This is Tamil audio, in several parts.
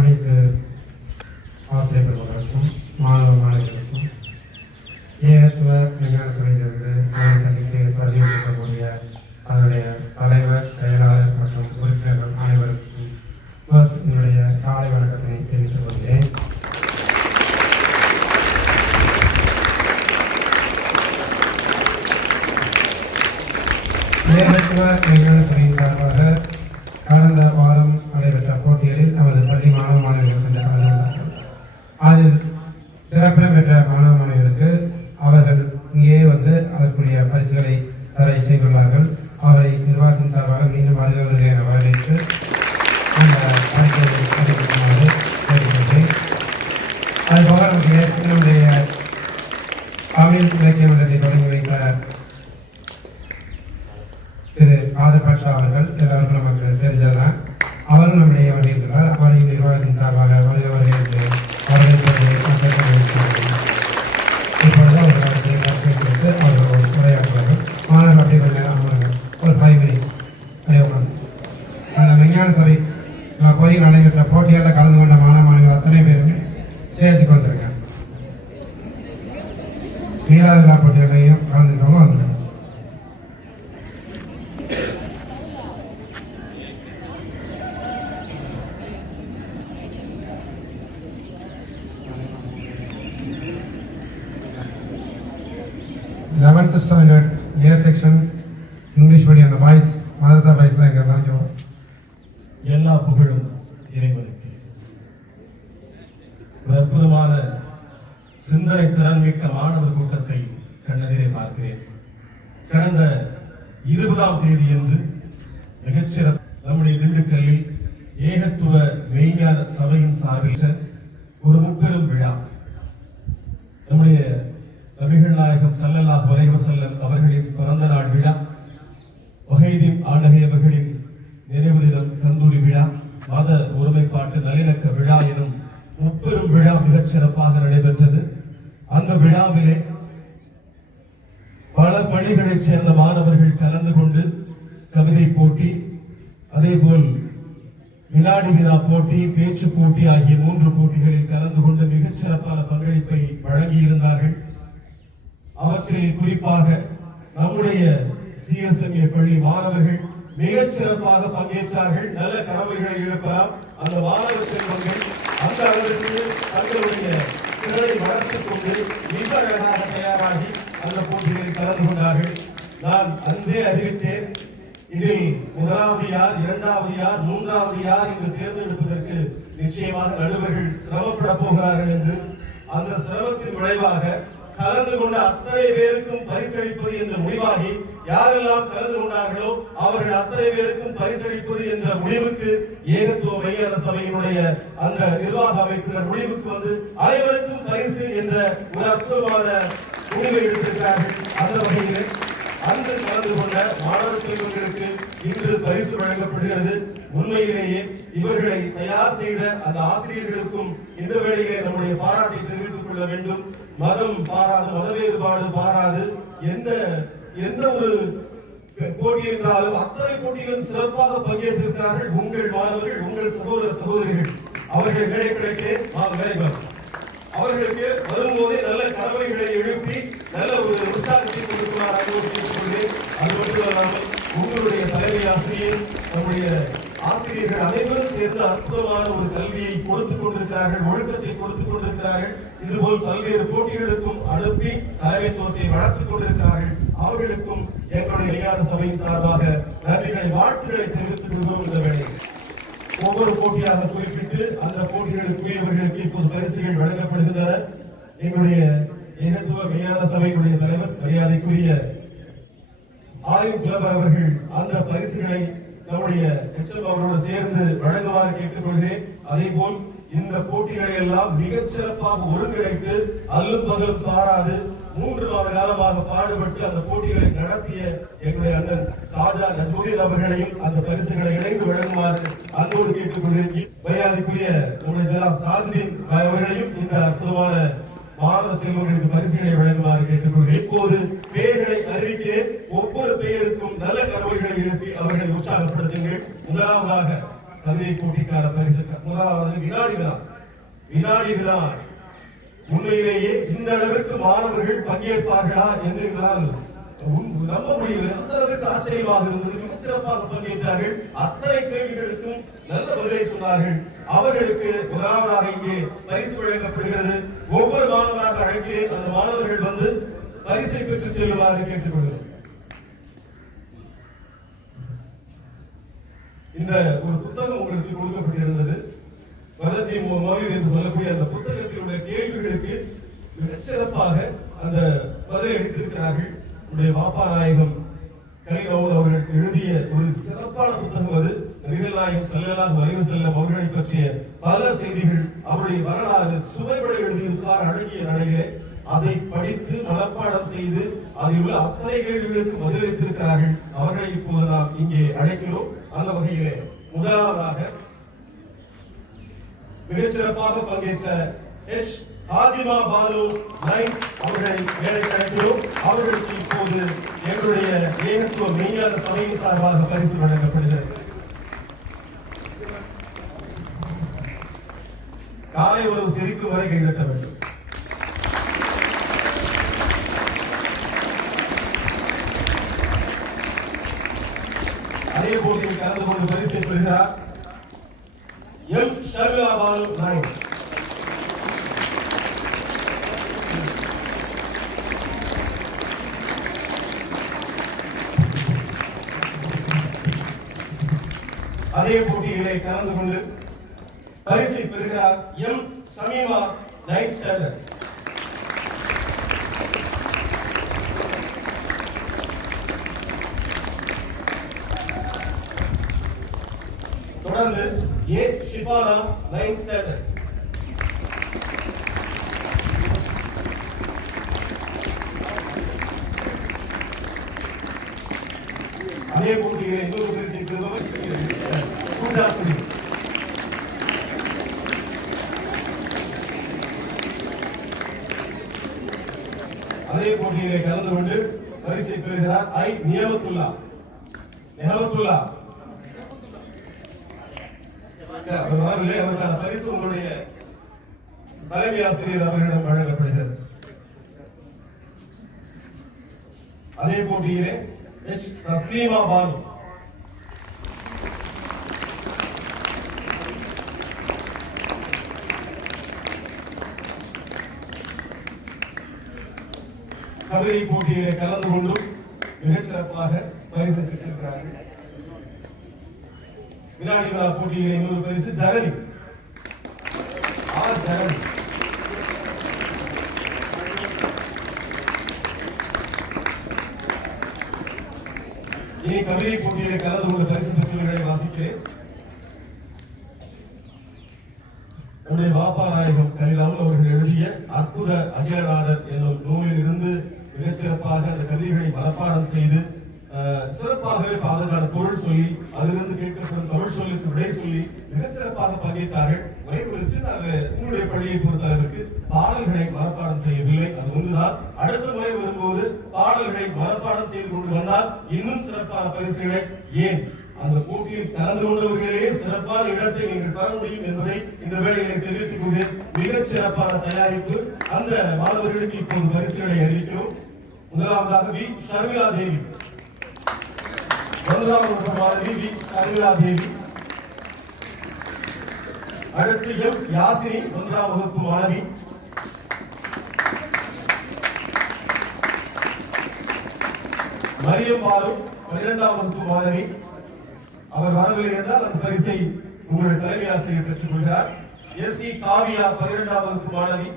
அனைத்து ஆசிரியர் மாணவ மாணவிகளுக்கும் ஏகத்துவ விஞ்ஞான சபையிலிருந்து கல்விக்கு பிரதிநிதிக்கக்கூடிய அதனுடைய தலைவர் செயலாளர் மற்றும் உறுப்பினர்கள் அனைவருக்கும் என்னுடைய காலை வணக்கத்தினை தெரிவித்துக் கொள்கிறேன். ஏகத்துவ விஞ்ஞான சபையின் சார்பாக கடந்த வாரம் நடைபெற்ற போட்டிகளில் நமது பள்ளி மாணவ மாணவிகள் சென்று கலந்து கொண்டார்கள் அதில் சிறப்பிடம் பெற்ற மாணவ மாணவிகளுக்கு அவர்கள் இங்கேயே வந்து அதற்குரிய பரிசுகளை தர செய்துள்ளார்கள். அவரை நிர்வாகத்தின் சார்பாக மீண்டும் வருக என வரவேற்று அந்த பரிசுகளை அதுபோக நமக்கு போய் நடைபெற்ற போட்டிகளில் கலந்து கொண்ட மாணவ மாணவிகள் அத்தனை பேருமே ஸ்டேஜுக்கு வந்திருக்காங்க. நீராது விழா போட்டிகளையும் கலந்துக்கிறவங்க வந்திருக்காங்க. லெவன்த் ஸ்டாண்டர்ட் ஏ செக்ஷன் சிந்தனை திறன் மிக்க மாணவர் கூட்டத்தை கண்ணதிலே பார்க்கிறேன். கடந்த இருபதாம் தேதி என்று மிகச்சிறந்த நம்முடைய திண்டுக்கல்லில் ஏகத்துவ மெய்ஞான சபையின் சார்பில் ஒரு முப்பெரும் விழா. நம்முடைய நபிகள் நாயகம் சல்லல்லா அலைஹி அவர்களின் பிறந்த நாள் விழா வஹீதீன் ஆண்டகை அவர்களின் நினைவு தினம் கந்தூரி விழா மத ஒருமைப்பாட்டு நல்லிணக்க விழா எனும் முப்பெரும் விழா மிகச் சிறப்பாக நடைபெற்றது. அந்த விழாவிலே பல பள்ளிகளைச் சேர்ந்த மாணவர்கள் கலந்து கொண்டு கவிதை போட்டி அதேபோல் வினாடி வினா போட்டி பேச்சு போட்டி ஆகிய மூன்று போட்டிகளில் கலந்து கொண்டு மிகச் சிறப்பான பங்களிப்பை வழங்கியிருந்தார்கள். அவற்றில் குறிப்பாக நம்முடைய சிஎஸ்எம்ஏ பள்ளி மாணவர்கள் மிகச் சிறப்பாக பங்கேற்றார்கள். நல்ல கனவுகளை எழுப்பலாம் அந்த மாணவ செல்வங்கள் அந்த அளவிற்கு தங்களுடைய திறனை வளர்த்துக் கொண்டு மிக அழகாக தயாராகி அந்த போட்டிகளில் கலந்து கொண்டார்கள். நான் அன்றே அறிவித்தேன். இதில் முதலாவது யார் இரண்டாவது யார் மூன்றாவது யார் என்று தேர்ந்தெடுப்பதற்கு நிச்சயமாக நடுவர்கள் சிரமப்பட போகிறார்கள் என்று அந்த சிரமத்தின் விளைவாக கலந்து கொண்ட அத்தனை பேருக்கும் பரிசளிப்பது என்ற முடிவாகி யாரெல்லாம் கலந்து கொண்டார்களோ அவர்கள் அத்தனை பேருக்கும் பரிசளிப்பது என்ற முடிவுக்கு ஏகத்துவ மையான சபையினுடைய அந்த நிர்வாக அமைப்பினர் முடிவுக்கு வந்து அனைவருக்கும் பரிசு என்ற ஒரு அற்புதமான முடிவை எடுத்திருக்கிறார்கள். அந்த வகையில் அன்று கலந்து கொண்ட மாணவ செல்வங்களுக்கு இன்று பரிசு வழங்கப்படுகிறது. உண்மையிலேயே இவர்களை தயார் செய்த அந்த ஆசிரியர்களுக்கும் இந்த வேளையிலே நம்முடைய பாராட்டை தெரிவித்துக் கொள்ள வேண்டும். மதம் பாராது மத வேறுபாடு பாராது எந்த எந்த ஒரு போட்டி என்றாலும் அத்தனை போட்டிகளும் சிறப்பாக பங்கேற்றிருக்கிறார்கள். உங்கள் மாணவர்கள் உங்கள் சகோதர சகோதரிகள் அவர்கள் வேலை கிடைக்கிறே அவர்களுக்கு வரும்போதே நல்ல கனவைகளை எழுப்பி நல்ல ஒரு உற்சாகத்தை கொடுக்குமாறு அறிவுறுத்திக் கொள்கிறேன். அது மட்டுமல்லாமல் உங்களுடைய தலைமை ஆசிரியர் நம்முடைய ஆசிரியர்கள் அனைவரும் சேர்ந்து அற்புதமான ஒரு கல்வியை கொடுத்துக் கொண்டிருக்கிறார்கள் ஒழுக்கத்தை கொடுத்துக் கொண்டிருக்கிறார்கள். இதுபோல் பல்வேறு போட்டிகளுக்கும் அனுப்பி தலைமைத்துவத்தை வளர்த்துக் கொண்டிருக்கிறார்கள். அவர்களுக்கும் எங்களுடைய விளையாட்டு சபையின் சார்பாக நன்றிகளை வாழ்த்துக்களை தெரிவித்துக் கொள்வோம் இந்த வேலையில் ஒவ்வொரு போட்டியாக குறிப்பிட்டு அந்த போட்டிகளுக்குரியவர்களுக்கு இப்போது பரிசுகள் வழங்கப்படுகின்றன. எங்களுடைய இனத்துவ விஞ்ஞான சபையினுடைய தலைவர் மரியாதைக்குரிய ஆய்வு புலவர் அவர்கள் அந்த பரிசுகளை நம்முடைய எச்எம் அவரோடு சேர்ந்து வழங்குமாறு கேட்டுக்கொள்கிறேன். அதே போல் இந்த போட்டிகளை எல்லாம் மிகச் சிறப்பாக ஒருங்கிணைத்து அல்லும் பகலும் பாராது மூன்று மாத காலமாக பாடுபட்டு அந்த போட்டிகளை நடத்திய எங்களுடைய அண்ணன் ராஜா நஜூரின் அவர்களையும் அந்த பரிசுகளை இணைந்து வழங்குமாறு அன்போடு கேட்டுக்கொள்கிறேன் மரியாதைக்குரிய நம்முடைய ஜனாப் தாஜுதீன் அவர்களையும் இந்த அற்புதமான மாணவ செல்வங்களுக்கு பரிசுகளை வழங்குமாறு கேட்டுக்கொள்கிறேன் இப்போது பெயர்களை அறிவிக்கிறேன் ஒவ்வொரு பெயருக்கும் நல்ல கனவுகளை எழுப்பி அவர்களை உற்சாகப்படுத்துங்கள் முதலாவதாக கவிதை போட்டிக்கான பரிசு முதலாவது வினாடி வினாடி வினா கொண்டாடுகிறார் உண்மையிலேயே இந்த அளவிற்கு மாணவர்கள் பங்கேற்பார்களா என்று எங்களால் நம்ப முடியவில்லை. அந்த அளவிற்கு ஆச்சரியமாக இருந்தது. மிகச் சிறப்பாக பங்கேற்றார்கள். அத்தனை கேள்விகளுக்கும் நல்ல பதிலை சொன்னார்கள். அவர்களுக்கு முதலாவதாக இங்கே பரிசு வழங்கப்படுகிறது. ஒவ்வொரு மாணவராக அழைக்கிறேன். அந்த மாணவர்கள் வந்து பரிசை பெற்று செல்லுமாறு கேட்டுக்கொள்கிறேன். இந்த ஒரு புத்தகம் உங்களுக்கு கொடுக்கப்பட்டிருந்தது வளர்ச்சி மொழி என்று சொல்லக்கூடிய அந்த புத்தகத்தினுடைய கேள்விகளுக்கு மிகச்சிறப்பாக அந்த பதிலை எடுத்திருக்கிறார்கள். உடைய பாப்பா நாயகம் கலிகவுல் அவர்கள் எழுதிய ஒரு சிறப்பான புத்தகம் அது. நபிகள் செல்லலாம் வரைவு செல்லம் அவர்களை பற்றிய பல செய்திகள் அவருடைய வரலாறு சுவைபட எழுதியிருப்பார் அழகிய நடையிலே அதை படித்து மனப்பாடம் செய்து அதில் உள்ள அத்தனை கேள்விகளுக்கு பதிலளித்திருக்கிறார்கள். அவர்களை இப்போது நாம் இங்கே அழைக்கிறோம். அந்த வகையிலே முதலாவதாக மிகச்சிறப்பாக பங்கேற்ற எஸ். ஆதிமா பாலு நைன் அவர்களை மேடை அழைக்கிறோம் அவர்களுக்கு இப்போது எங்களுடைய ஏகத்துவ மெய்ஞான சபையின் சார்பாக பரிசு வழங்கப்படுகிறது. காலை உணவு சிரிக்கும் வரை கைதட்ட வேண்டும் அதே போட்டியில் கலந்து கொண்டு பரிசை பெறுகிறார் எம் ஷர்மிளா பாலு. நாயக் அதே போட்டியிலே கலந்து கொண்டு பரிசை பெறுகிறார் M Shamima ninth standard. Shifana nine standard அதே போட்டியில் இன்னொரு பரிசை பெறுபவர் கூட்டாசிரி அதே போட்டியிலே கலந்து கொண்டு பரிசை பெறுகிறார் ஐ நியமத்துல்லா. நியமத்துல்லா. சரி, பரிசு உங்களுடைய தலைமை ஆசிரியர் அவர்களிடம் வழங்கப்படுகிறது. அதே போட்டியிலே எச் தஸ்லீமா பானு. கவிதை போட்டியிலே கலந்து கொண்டும் மிகச் சிறப்பாக பரிசு பெற்றிருக்கிறார்கள். வினாடி விழா போட்டியில் இன்னொரு பரிசு ஜனனி ஆர் ஜனனி இனி கவிதை போட்டியிலே கலந்து கொண்டு பரிசு பெற்றவர்களை வாசிக்கிறேன். நம்முடைய பாப்பா நாயகம் கலிலாமல் அவர்கள் எழுதிய அற்புத அகிலநாதர் என்னும் நூலில் இருந்து மிகச்சிறப்பாக அந்த கவிதைகளை மனப்பாடம் செய்து சிறப்பாகவே பாதுகான பொருள் சொல்லி அதிலிருந்து கேட்கப்படும் தமிழ் சொல்லுக்கு விடை சொல்லி மிகச் சிறப்பாக பங்கேற்றார்கள். ஒரே ஒரு சின்ன உங்களுடைய பள்ளியை பொறுத்தளவிற்கு பாடல்களை மனப்பாடம் செய்யவில்லை. அது ஒன்றுதான். அடுத்த முறை வரும்போது பாடல்களை மனப்பாடம் செய்து கொண்டு வந்தால் இன்னும் சிறப்பான பரிசுகளை ஏன்? அந்த போட்டியில் கலந்து கொண்டவர்களே சிறப்பான இடத்தை நீங்கள் பெற முடியும் என்பதை இந்த வேளையில் தெரிவித்துக் கொண்டு மிகச் சிறப்பான தயாரிப்பு. அந்த மாணவர்களுக்கு இப்போது பரிசுகளை அறிவிக்கிறோம். முதலாவதாக வி. ஷர்மிளா தேவி. ஒன்றாம் வகுப்பு மாணவி வி ஷர்மிளா தேவி. அடுத்து எம் யாசினி ஒன்றாம் வகுப்பு மாணவி. மரியம் பாலு பன்னிரெண்டாம் வகுப்பு மாணவி. அவர் வரவில்லை என்றால் அந்த பரிசை உங்களுடைய தலைமை ஆசிரியர் பெற்றுக் கொள்கிறார். எஸ் சி காவியா பன்னிரெண்டாம் வகுப்பு மாணவி.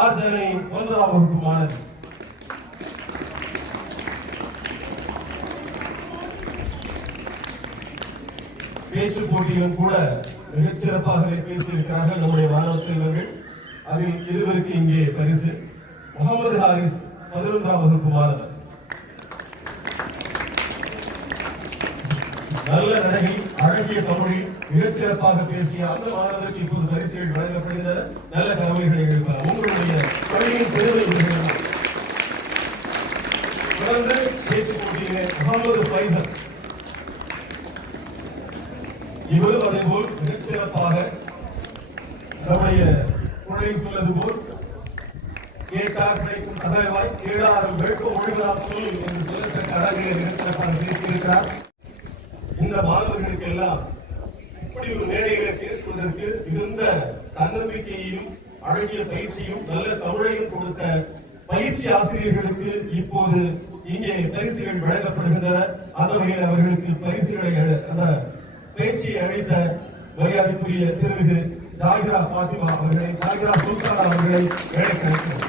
ஆர் ஜனனி ஒன்பதாம் வகுப்பு மாணவி. பேச்சு போட்டியிலும் கூட மிகச் சிறப்பாகவே பேசியிருக்கிறார்கள் நம்முடைய மாணவ செல்வர்கள். அதில் இருவருக்கு இங்கே பரிசு. முகமது ஹாரிஸ் பதினொன்றாம் வகுப்பு மாணவர். நல்ல நடையில் அழகிய தமிழில் மிகச் சிறப்பாக பேசிய அந்த மாணவருக்கு இப்போது பரிசுகள் வழங்கப்படுகின்றன. நல்ல கவலைகளை எழுப்பார் உங்களுடைய பள்ளியின் பெருமை தொடர்ந்து பேச்சு போட்டியிலே முகமது பைசன் இவரும் அதே போல் மிகச்சிறப்பாக நம்முடைய குழந்தை சொல்வது போல் கேட்டார் கிடைக்கும் தகவலாய் கேளாரும் வேட்பு மொழிகளாம் சொல் என்று சொல்லத்தக்க அழகிய மிகச்சிறப்பாக பேசியிருக்கிறார். இந்த மாணவர்களுக்கு எல்லாம் இப்படி ஒரு மேடைகளை பேசுவதற்கு மிகுந்த தன்னம்பிக்கையையும் அழகிய பயிற்சியும் நல்ல தமிழையும் கொடுத்த பயிற்சி ஆசிரியர்களுக்கு இப்போது இங்கே பரிசுகள் வழங்கப்படுகின்றன. அந்த வகையில் அவர்களுக்கு பரிசுகளை அந்த பேச்சியை அழைத்த மரியாதைக்குரிய திருமிகு ஜாகிரா பாத்திமா அவர்களை ஜாகிரா சுல்தானா அவர்களை வேலைக்கு அழைக்கிறோம்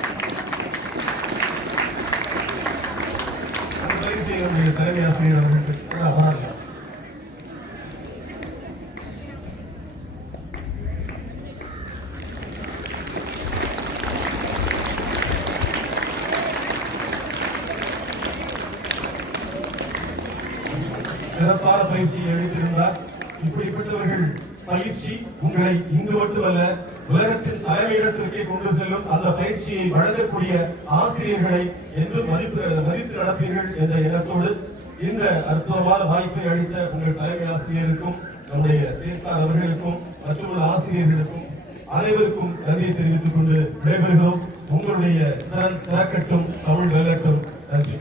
தலைமை ஆசிரியர் அவர்கள் சிறப்பான பயிற்சியை அளித்திருந்தார். இப்படிப்பட்டவர்கள் பயிற்சி உங்களை இங்கு மட்டுமல்ல உலகத்தின் தலைமையிடத்திற்கே கொண்டு செல்லும் அந்த பயிற்சியை வழங்கக்கூடிய ஆசிரியர்களை என்றும் மதிப்பு மதித்து நடப்பீர்கள் என்ற எண்ணத்தோடு இந்த அற்புதமான வாய்ப்பை அளித்த உங்கள் தலைமை ஆசிரியருக்கும் நம்முடைய சேர்சார் அவர்களுக்கும் மற்றும் ஆசிரியர்களுக்கும் அனைவருக்கும் நன்றியை தெரிவித்துக் கொண்டு விடைபெறுகிறோம். உங்களுடைய திறன் சிறக்கட்டும் தமிழ் வெல்லட்டும். நன்றி.